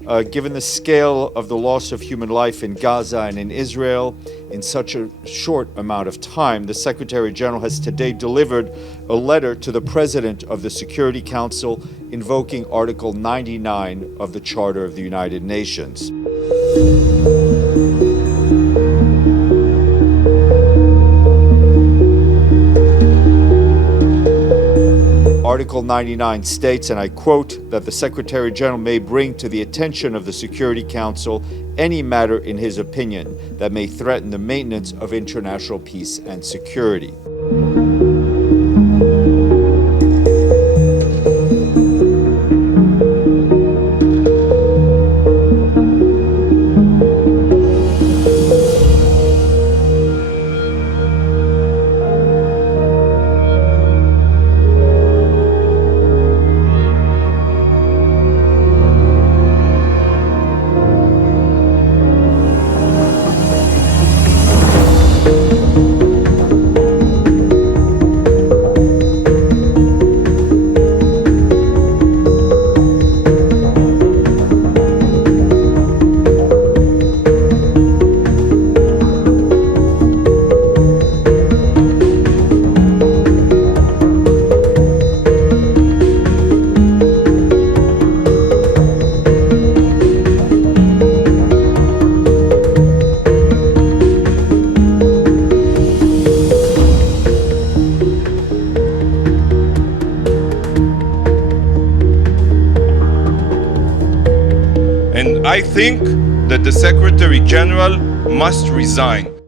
Given the scale of the loss of human life in Gaza and in Israel in such a short amount of time, the Secretary General has today delivered a letter to the President of the Security Council invoking Article 99 of the Charter of the United Nations. Article 99 states, and I quote, that the Secretary General may bring to the attention of the Security Council any matter in his opinion that may threaten the maintenance of international peace and security. And I think that the Secretary General must resign.